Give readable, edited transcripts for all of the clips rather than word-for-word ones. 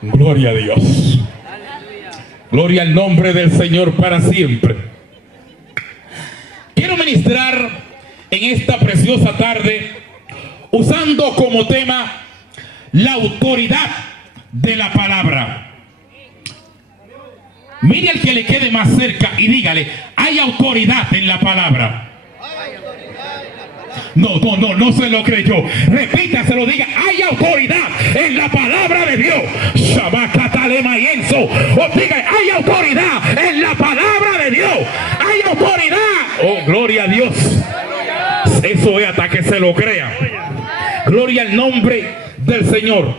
Gloria a Dios. Gloria al nombre del Señor para siempre. Quiero ministrar en esta preciosa tarde usando como tema la autoridad de la palabra. Mire al que le quede más cerca y dígale: hay autoridad en la palabra. No se lo creyó. Repítaselo, diga: hay autoridad en la palabra de Dios. O diga: hay autoridad en la palabra de Dios. Hay autoridad. Oh, gloria a Dios. Eso es hasta que se lo crea. Gloria al nombre del Señor.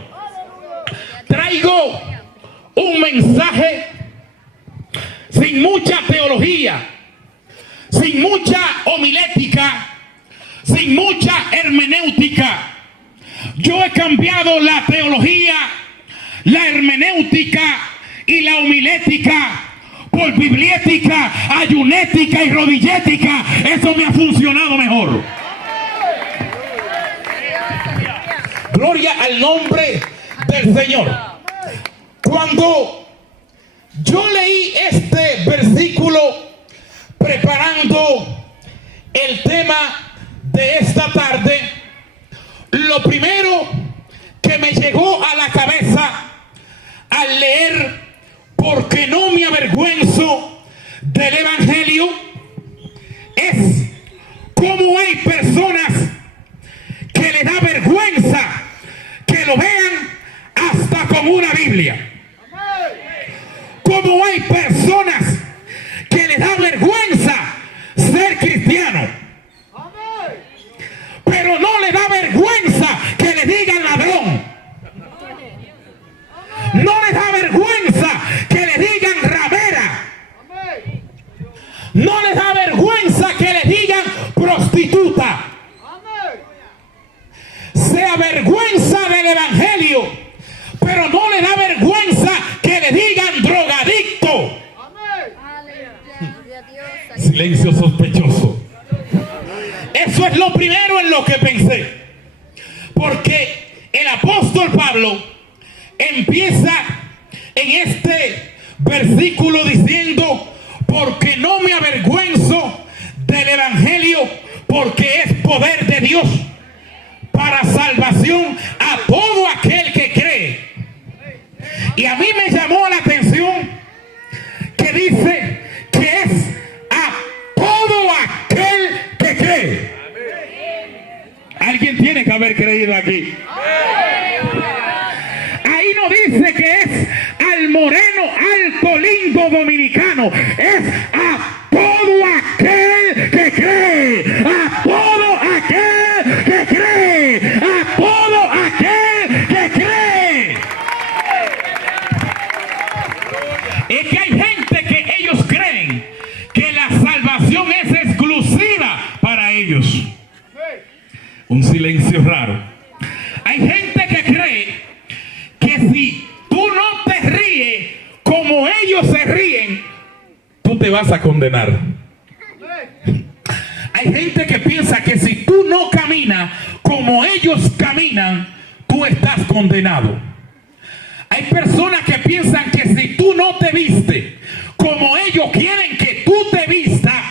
Traigo un mensaje sin mucha teología, sin mucha homilética, sin mucha hermenéutica. Yo he cambiado la teología, la hermenéutica y la homilética por bibliética, ayunética y rodillética. Eso me ha funcionado mejor. Gloria al nombre del Señor. Cuando yo leí este versículo preparando el tema de esta tarde, lo primero que me llegó a la cabeza al leer "porque no me avergüenzo del Evangelio" es cómo hay personas que les da vergüenza que lo vean hasta con una Biblia. Cómo hay personas que les da vergüenza ser cristiano, pero no le da vergüenza que le digan ladrón. No le da vergüenza que le digan ramera. No le da vergüenza que le digan prostituta. Se avergüenza del Evangelio, pero no le da vergüenza que le digan drogadicto. Silencio sospechoso. Eso es lo primero en lo que pensé, porque el apóstol Pablo empieza en este versículo diciendo: porque no me avergüenzo del Evangelio, porque es poder de Dios para salvación a todo aquel que cree. Y a mí me llamó la atención que dice que es a todo aquel que cree. Alguien tiene que haber creído aquí. Ahí no dice que es al moreno, alto, lindo dominicano. Es a todo aquel que cree. A todo aquel que cree. A todo aquel que cree. Es que hay gente que ellos creen que la salvación es exclusiva para ellos. Un silencio raro. Hay gente que cree que si tú no te ríes como ellos se ríen, tú te vas a condenar. Hay gente que piensa que si tú no caminas como ellos caminan, tú estás condenado. Hay personas que piensan que si tú no te vistes como ellos quieren que tú te vistas,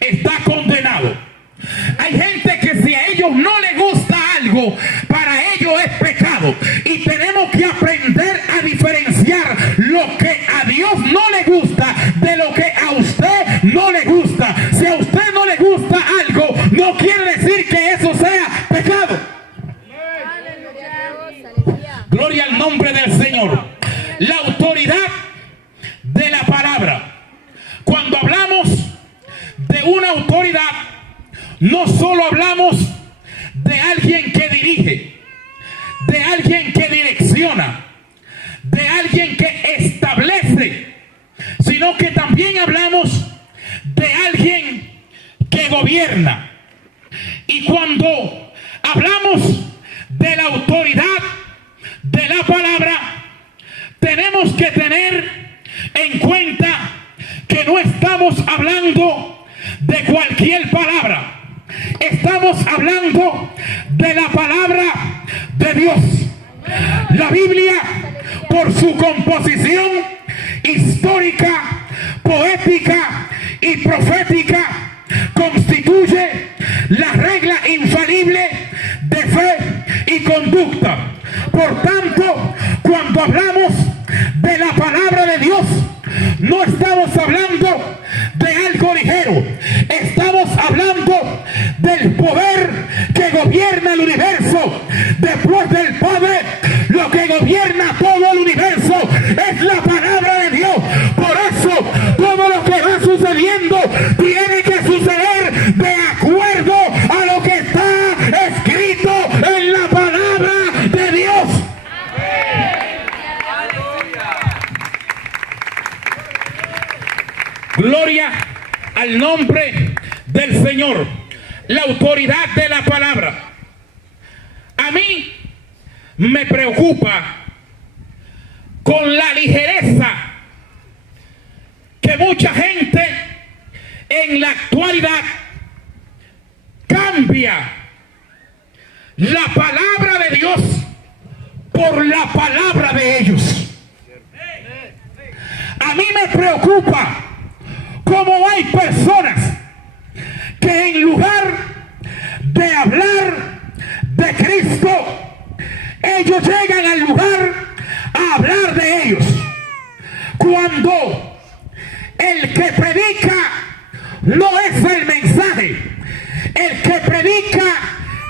estás condenado. Hay gente que si a ellos no les gusta algo, para ellos es pecado. Y tenemos que aprender a diferenciar lo que a Dios no le gusta de lo que a usted no le gusta. Si a usted no le gusta algo, no quiere decir que eso sea pecado. Gloria al nombre del Señor. La autoridad de la palabra. Cuando hablamos de una autoridad, no solo hablamos de alguien que dirige, de alguien que direcciona, de alguien que establece, sino que también hablamos de alguien que gobierna. Y cuando hablamos de la autoridad de la palabra, tenemos que tener en cuenta que no estamos hablando de cualquier palabra. Estamos hablando de la palabra de Dios. La Biblia por su composición histórica, poética y profética, constituye la regla infalible de fe y conducta. Por tanto, cuando hablamos de la palabra de Dios, no estamos hablando de algo ligero, estamos hablando del poder que gobierna el universo. Después del Padre, lo que gobierna todo el universo es la palabra de Dios. Por eso, todo lo que va sucediendo tiene que suceder de acuerdo a lo que está escrito en la palabra de Dios. Gloria al nombre del Señor. La autoridad de la palabra. A mí me preocupa con la ligereza que mucha gente en la actualidad cambia la palabra de Dios por la palabra de ellos. A mí me preocupa cómo hay personas que en lugar de hablar de Cristo, ellos llegan al lugar a hablar de ellos. Cuando el que predica no es el mensaje, el que predica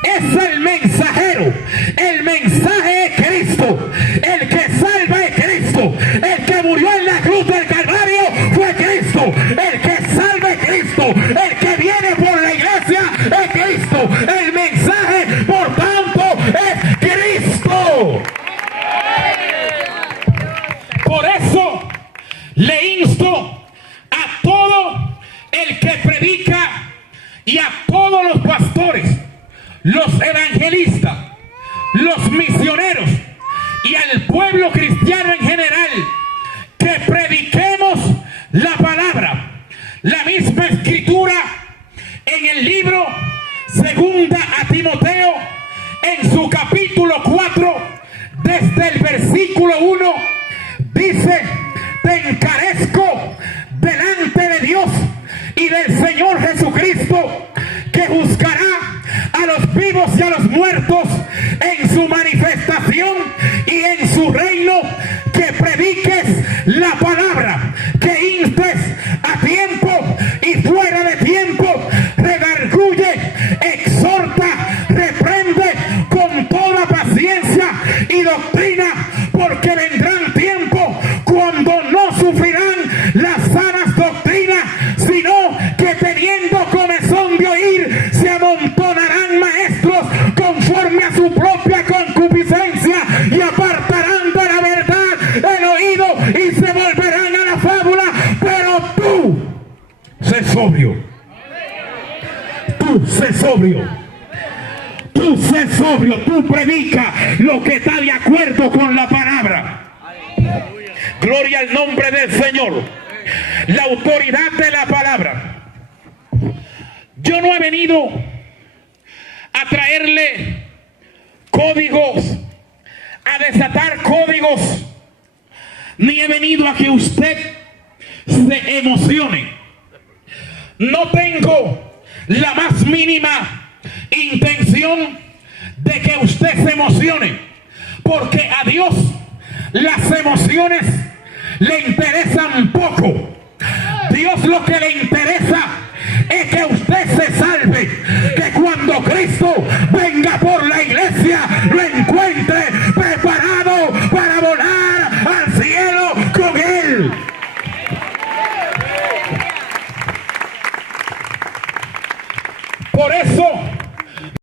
es el mensajero. El mensaje es Cristo. El que salva es Cristo. El que murió en la cruz del Calvario fue Cristo. El que salva es Cristo. El que viene por la iglesia es Cristo. El mensaje, por tanto, es Cristo. Por eso le insto a todo el que predica y a todos los pastores, los evangelistas, los misioneros y al pueblo cristiano en general, que prediquemos la palabra. La misma escritura en el libro segunda a Timoteo, en su capítulo 4, desde el versículo 1, dice: te encarezco delante de Dios y del Señor Jesucristo, que juzgará a los vivos y a los muertos en su manifestación y en su reino, que prediques la palabra, que instes a tiempo y fuera de tiempo, redarguye, exhorta, reprende con toda paciencia y doctrina, porque vendrán tiempos cuando no sufrirán las sanas doctrinas, sino que teniendo comezón de oír, se amontonarán maestros conforme a su propia concupiscencia, y apartarán de la verdad el oído y se volverán a la fábula. Pero tú, sé sobrio. Tú, sé sobrio. Tú, sé sobrio. Tú predica lo que está de acuerdo con la palabra. Gloria al nombre del Señor. La autoridad de la palabra. Yo no he venido a traerle códigos, a desatar códigos, ni he venido a que usted se emocione. No tengo la más mínima intención de que usted se emocione, porque a Dios las emociones le interesan poco. Dios lo que le interesa